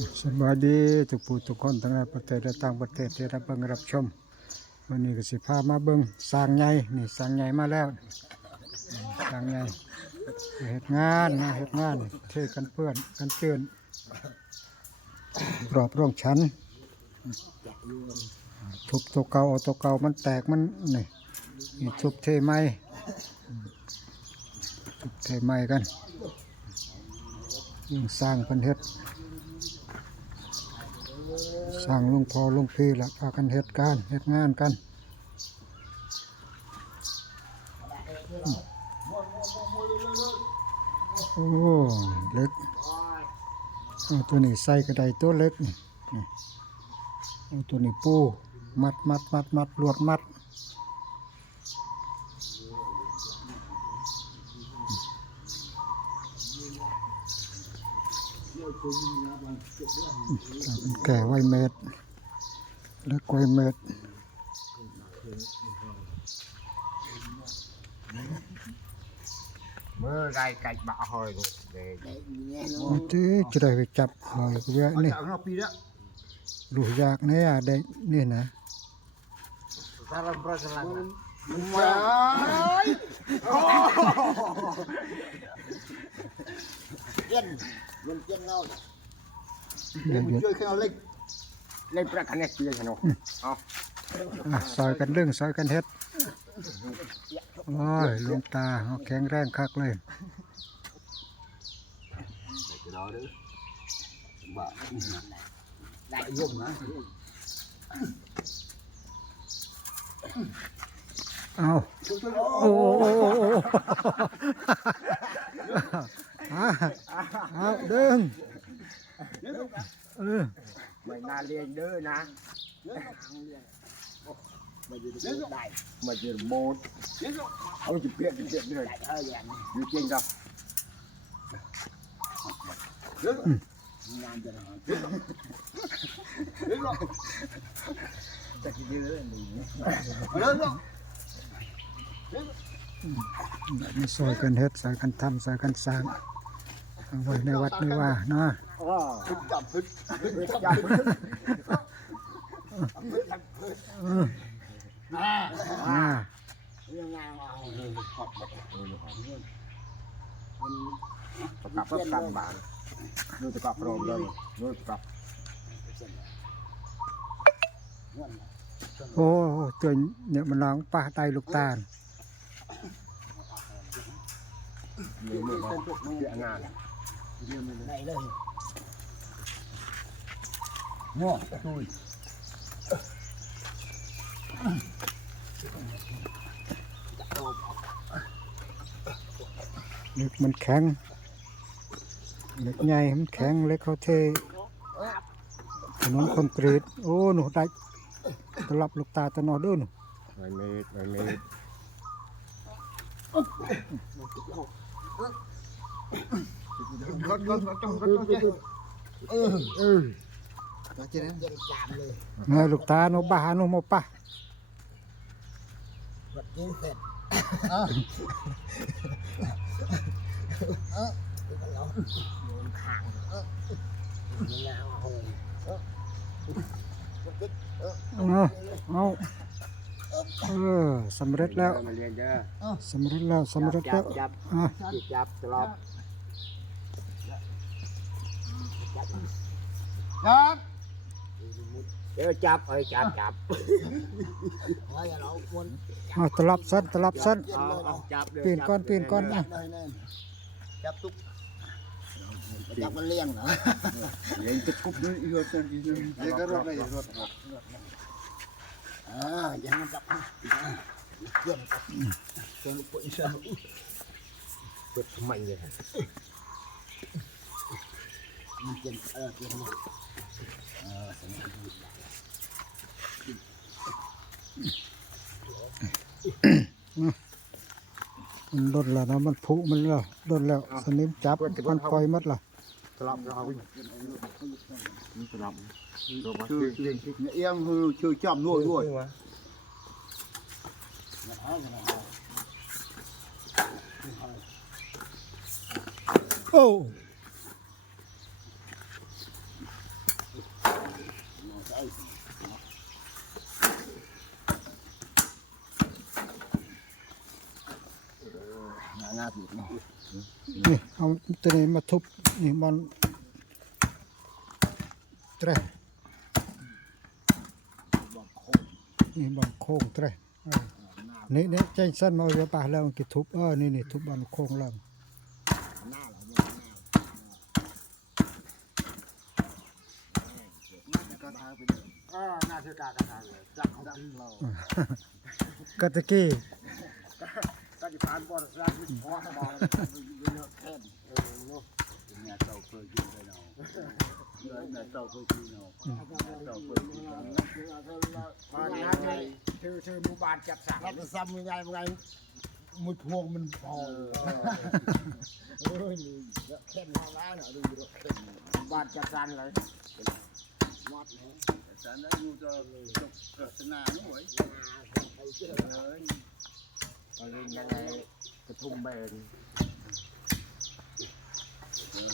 สวัสดีทุกผู้ทุกคนทั้งในประเทศและต่างประเทศที่รับเบิ่งรับชมวันนี้ก็สิพามาเบิ่งสร้างใหญ่นี่สร้างใหญ่มาแล้วสร้างใหญ่เฮ็ดงานนะเฮ็ดงานเทกันเพื่อนกันเจือนรอบร่องชั้นทุบตัวเก่าเอาตัวเก่ามันแตกมันนี่นี่ทุบเทใหม่ทุบเทใหม่กันยังสร้างเพิ่นเฮ็ด สั่งลุงพอลุงพี่ละพากันเหตุการณ์เหตุงานกันโอ้เล็กอาตัวนี้ใส่กระไดตัวเล็กนี่นี่เอาตัวนี้ปูมัดมัดมัดมัดลวดมัด เป็นแก่ไว้เม็ดเล็กไว้เม็ดเมื่อไรไก่บะหอยเด็กจีจะได้ไปจับหอยกูแวะนี่เอาปีละลูยากเนี่ยได้นี่นะสารพัดสลังมันมาเย็น มันเย็นเงาเดี๋ยวเดี๋ยวช่วยขึ้นเอาเล็กเล่นประกันเนี่ยปีละชนกเอาอะซอยกันเรื่องซอยกันเฮ็ดโอ้ยหลวงตาเขาแข็งแรงคักเลยรอดูบ่ได้ยุ่งนะเอาโอ้โอ้โอ้โอ้โอ้อะเอาเดินเออไม่น่าเรียนเด้อนะมาเจอได้มาเจอโมดเอาจะเปลี่ยนจะเปลี่ยนเลยอยู่จริงครับมาซอยกันเฮ็ดซอยกันทำซอยกันสร้างเอา ไว้ในวัดนี่ว่าเนาะพึ่งจับพึ่งพึ่งจับพึ่งอ่ายังไงเอาประกับประกันบานนู่นประกับพร้อมเลยนู่นประกับโอ้ตัวเนี่ยมันร้องป้าไตลูกตาลมือมือเขาเสียงาน ได้เลยง้อช่วยเล็กมันแข็งเล็กใหญ่มันแข็งเล็กเขาเทถนนคอนกรีตโอ้หนูได้ตลับลูกตาตะนอเด้วยหนูไม่เมตรไม่เมต รเออเออจะนั้นยังจามเลยเงยลูกตาหนูบ้าหนูโมป่ะบัดกินเสร็จเออเออเราโดนขางเออน้ำโหงเออเอาเอาเออสำเร็จแล้วมาเรียนเด้อสำเร็จแล้วสำเร็จจัแล้บวจับอะจับตลอด ครับเดี๋ยวจับเอ้ยจับจับเฮ้ยเราควรเอาตลับสั้นตลับสั้นเอาเอาจับเด้อปีนก้อนปีนก้อนอะได้แน่จับตุ๊กจับมันเลี้ยงเหรอเลี้ยงจะคุบด้วยอีกคนอีกคนเดี๋ยวก็รถไปรถอ่ายังมันจับเยี่ยมกับจนปุ๋ยเสเปิดทำไมเลย มันเจ็บเออเจ็บมันเออสมัยมันลดแล้วนะมันผุมันแล้วลดแล้วสนิมจับมันปล่อยมัดละตลอดเราวิ่งตลอดตัวมาชื่อจริงเอียงคือชื่อจอมนวดด้วยโอ้ นี่เอาตัวนี้มาทุบนี่บอลแตรบอกโคตรนี่บอลโค้งแตรเนี่นี่ใจสั้นมาเอาเรือป่าแล้วกิทุบเออนี่นี่ทุบบอลโค้งแล้วก็น้าเชื่อกากระทางเลยจับเขาจับเรากะตะกี้ จะผ่านบอลสร้างที่พ่อเขาบอกเยอะแค่เออเนาะเนี่ยเต่าเคยกินไปเนาะเนี่ยเต่าเคยกินเนาะเต่าเคยกินเนาะมาเนี่ยไงชื่อชื่อมูบานจัดสรรเราจะซ้ำยังไงยังไงมุดพวงมันพอเออนี่แค่มาแล้วเนาะดูดูแค่บานจัดสรรเลยวัดเนาะจัดสรรแล้วอยู่จะจบศาสนาหน่วยเออ เอาเล่นยังไงกระทุ่มแบน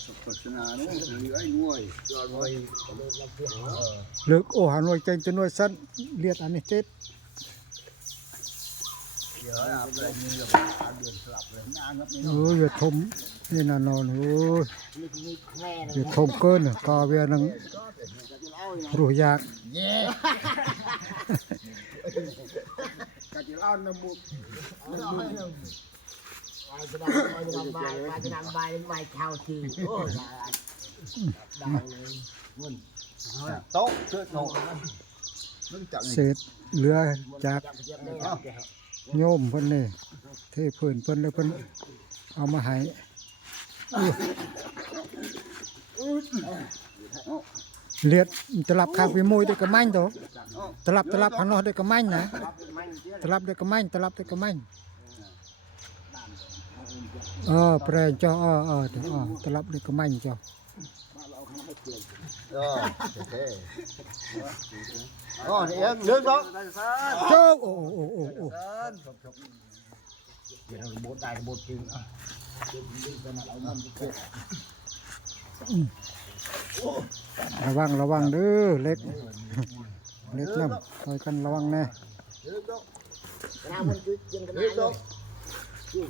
สุขศาสนาเนาะเหลือไอ้หน่วยยอดไว้เลือกโอ้หาหน่วยใจจะหน่วยสั้นเลียดอันนี้เจ็ดเดี๋ยวอาบเลยมีแบบอาเดือนสลับเลยงานครับนี่โอ้ยอย่าทมนี่น่ะนอนโอ้ยมีมีแค่นะอย่าทมเกินน่ะกอเวียนังรู้ยาก เย่กะจะเล่าน้ำมุกไปจะนำไปไปจะนำใบใบชาวทีโอ้ยได้เลยโต๊ะเสื้อโต๊ะเศษเหลือจากโยมเพิ่นนี่เทพื้นเพิ่นแล้วเพิ่นเอามาให้ เลียดตลับข้างไปมุยได้กระมังโตตลับตลับหันนาะได้กระมังนะตลับได้กระมังตลับได้กระมังเออแปลงเจ้าเออเออเออตลับได้กระมังเจ้าออโอเคอ๋อนี่เองเรื่องสองเจ้าโอ้โอ้โอ้โอ้เดี๋ยวเราบดได้บดจริงอะ ระวังระวังเด้อเล็ก เล็กน้ำคอยกันระวังแน่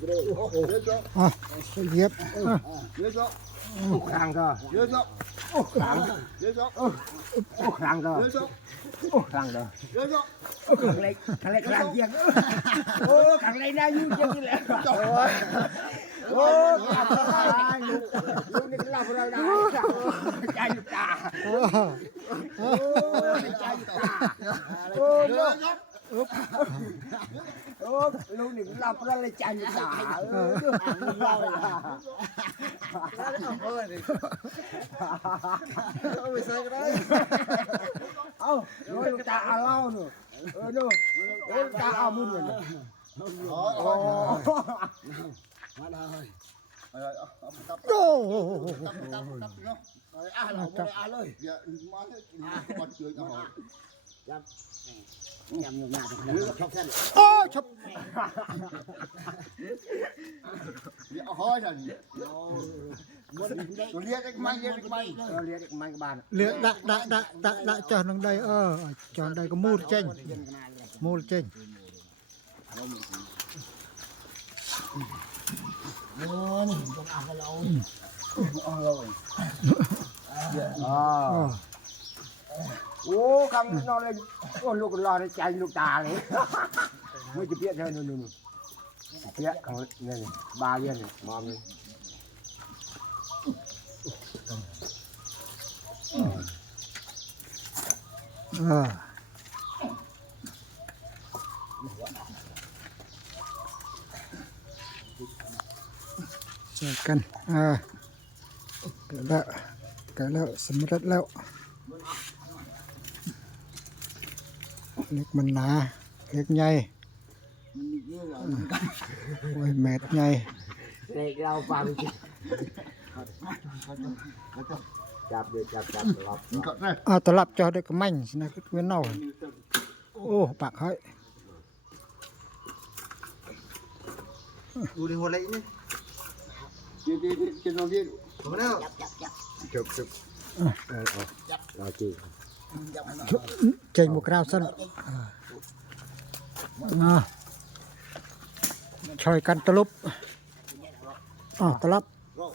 เลยอะเหยียบอะ เยอะจ้ะโอ้ครั้งก็เยอะจ้ะโอ้ครั้งเยอะจ้ะโอ้ครั้งก็เยอะจ้ะโอ้ครั้งก็เย อะจ้ะขังเล็กขังเล็กขังเกียงโอ้ขังเล็กน่ายุ่งเกียงนี่แหละ โอ้ลูกนี่ก็รับเราได้ใจลูกตาเออโอ้ใจลูกตาโอ้ลูกโอ้ลูกนี่รับเรา เลยใจลูกตาเออเราละ เอาไปใส่ก็ได้ เอ้าลูกตาเอาเล่าหนูเออดูลูกตาเอามุนเลย อ๋อ โอ้ มาเลยเอาเอาตับ โอ้โห ตับตับตับเนาะอ่ะเราไม่ได้อ่ะเลยเดี๋ยวมาเลยกินมาเฉยกันหรอ ยำยำหน้าจะขนาดชอบเส้น โอ้ชบ เดี๋ยวเอาห้อยหน่อยตัวเรียกไอ้ไม้เรียกไอ้ไม้ เราเรียกมันกับบ้าน เลือดดะดะดะดะดะจอนังใดเออจอนใดก็มูดเจงมูดเจง โอ้นี่ต้องเอาเรา เอาเลย อ๋อ อ๋อ โอ้คำนอนเลยโอ้ลูกรอในใจลูกตาเลยไม่จะเพี้ยนเธอนู่นนู่นเพี้ยเขาเนี่ยบาเรียนมองเลย เออเจอกันอ่าเกิดแล้วเกิดแล้วสำเร็จแล้ว เล็กมันหนาเล็กใหญ่โอ้ยแมดใหญ่เด็กเราฟังจับเลยจับจับรับก็ได้อ้าวตลับจอได้ก็มั่งสินะคือเว้นเน่าโอ้ปากเฮ้ยดูดิหัวไหล่นี่เดี๋ยวเดี๋ยวเดี๋ยวเดี๋ยวเดี๋ยวจับจับจับจบจบเราจีเจงบกราวสั้นอ่าช่วยกันตลบอ๋อต ลบ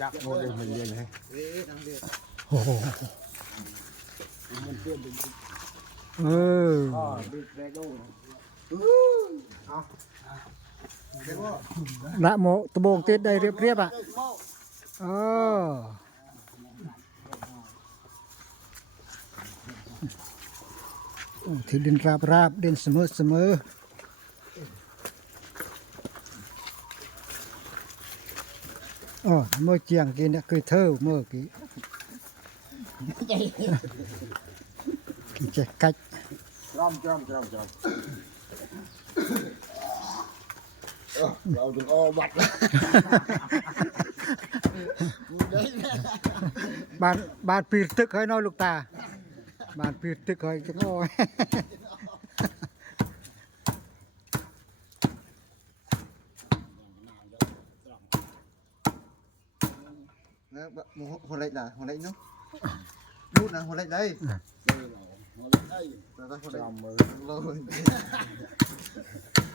จับโมเดลมันเรียนให้โอ้โหเอออ๋อบิ๊กแบโดละโมตบงติดได้เรียบเรียบๆอะเออโอ้ ที่ดินราบราบๆดินเสมอเสมออ๋อเมื่อเจียงกินเนี่ยคือเธอเมื่อกี้กินเจ๊กัดจอมจอมจอมจอมเราถึงออบัตรบ้านบ้านปีตึกให้น้อยลูกตา บ้านปีตึกให้จังโอ้ย Nè, bà- một hồ lệnh là hồ lệnh nó Nút là hồ lệnh đây Rồi ra hồ lệnh Rồi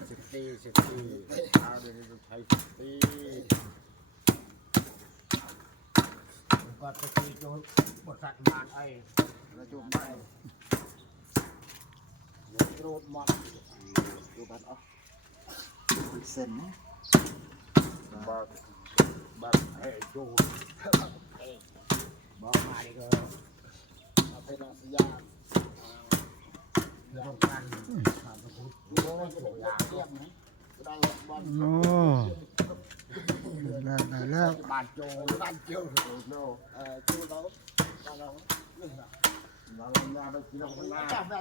สิบปีสิบปีเอาเดี๋ยวนี้ต้องใช้สิบ គាត់ទៅជួយចូលបរិស័ទបានអីដល់ជួបបានយករត់មកជួបបានអស់សិនណាបាទបាទអេចូលបងមកនេះក៏អត់ទៅស្យ៉ារបស់កាន់តាមពុទ្ធរបស់យ៉ាងណា ธโอ้ยโยาเรียบนะได้บอลโอ้ได้ได้แล้วบ้านโจบ้านเจียวโนเอ่อจูเราบ้านเราเนี่ยเราหน้าไปกินเราหน้าจ้าแ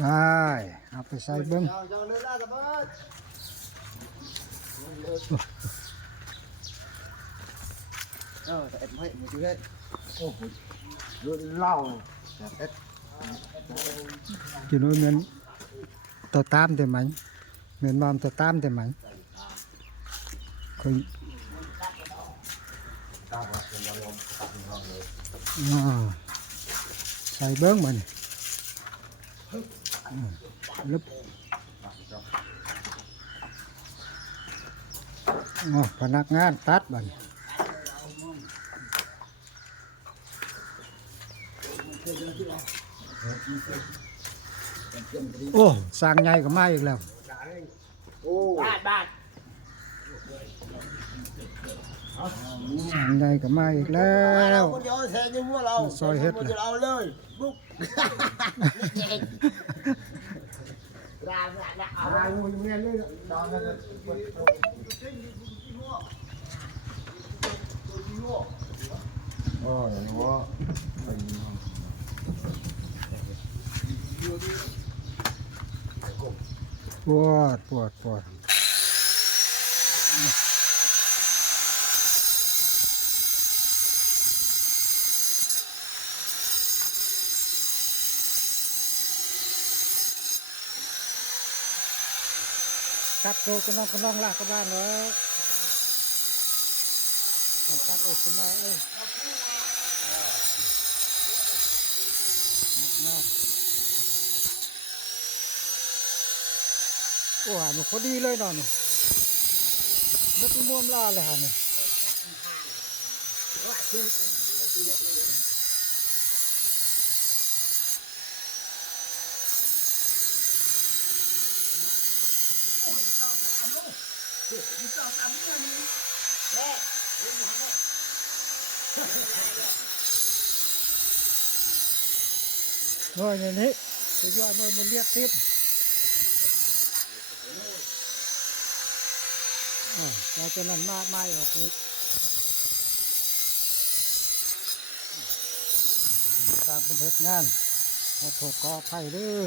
ไรน้องเจ้าบ้านนะเนี่ยเจ้าเยี่ยมอ่าสำเร็จลูกตะดะมาสินะเดี๋ยวก่อนไปใส่เบิ้งบัดนี่ไปเอาไปใส่เบิ้ง Chào, chào, lên ra tập ơi เออแต่เอ็ดไม่หมดเลยเรื่องเล่าแต่เอ็ดอยู่นู้นเหมือนตัวตามแต่ไหมเหมือนบอมตัวตามแต่ไหมเคยอ่าใส่เบิ้งมันอืม ลึบพนักงานตัดบันโอ้ สร้างใหญ่ก็มาอีกแล้วบาทบาท สร้างใหญ่ก็มาอีกแล้ว คนเดียวแทนยังพวกเรา ซอยเฮ็ด จะเอาเลยบุ๊กร้านร้านอะไรงูอยู่เนี่ยเลยตอนนั้นเปิดโอ้ยว่า ปวดปวดปวด กัดโตกันน้องกันน้องลากกันบ้านเลยกัดโตกันน้องเอ้ยนักงานโอ้หาหนูพอดีเลยนาะหนูนึกม่วมลาเลยฮะนี่หน่ อยในนี้จะย่อยหน่อยมันเรียกติดเราจะนั่นมาไม่ออกอีกการเป็นเหตุงานขอโทษขออภัยเด้อ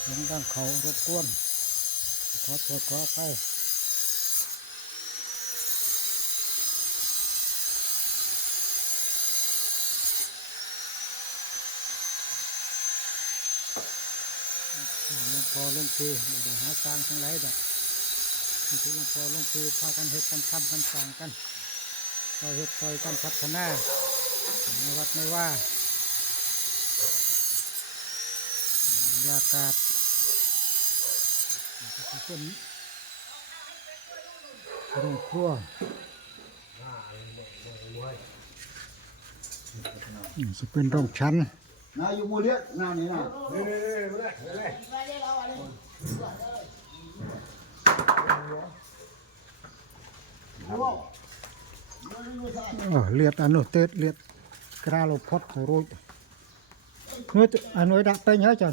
เสียงดังเขารบกวน ขอโทษขออภั อลงพี่บ่ได้หาสร้างทั้งหลายดอกนี่คือหลวงพอลงพี่พากันเฮ็ดกันทำกันสร้างกันซอยเฮ็ดซอยกันพัฒนาในวัดไม่ว่าบรรยากาศนี่ก็เป็นโรงครัวจะเป็นโรงชั้น ના ઈ મોડે ના ને ના ને ને ને બોલે બોલે liệt ăn nổi tết liệt ra lột thoát khỏi rồi nuôi ăn nuôi đã tay nhớ chẳng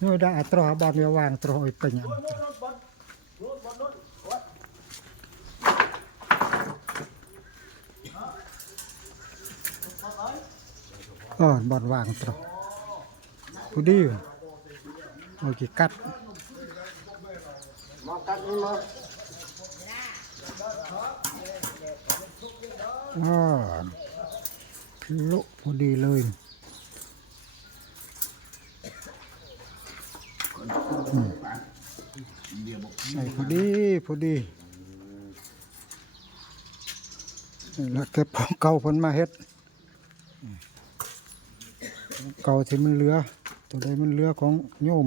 nuôi đã trò bàn nhà vàng trò tay nhớ าบอลเมียวางตรงเออบอลวางตรอผู้ดีโอ้ยกัด mà cắt đi mà อ่าลุพอดีเลยใส่พอดีพอดีแล้วเก็บของเก่าเพิ่นมาเฮ็ด เก่าที่มันเหลือ ตัวใดมันเหลือของโยม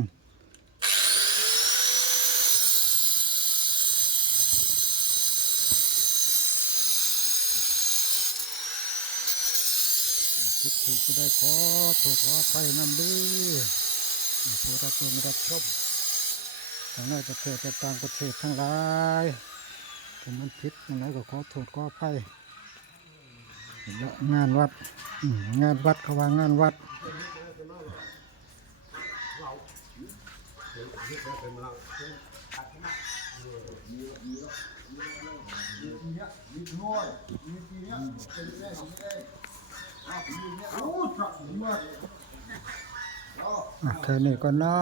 คิดถึงจะได้ขอโทษขอไปนำดื้อผู้รับชมรับชมทั้งในประเทศและต่างประเทศทั้งหลายถ้ามันผิดอย่างไรก็ขอโทษขออภัย งานวัดงานวัดเขาว่างานวัดอะแค่นี้ก็น่า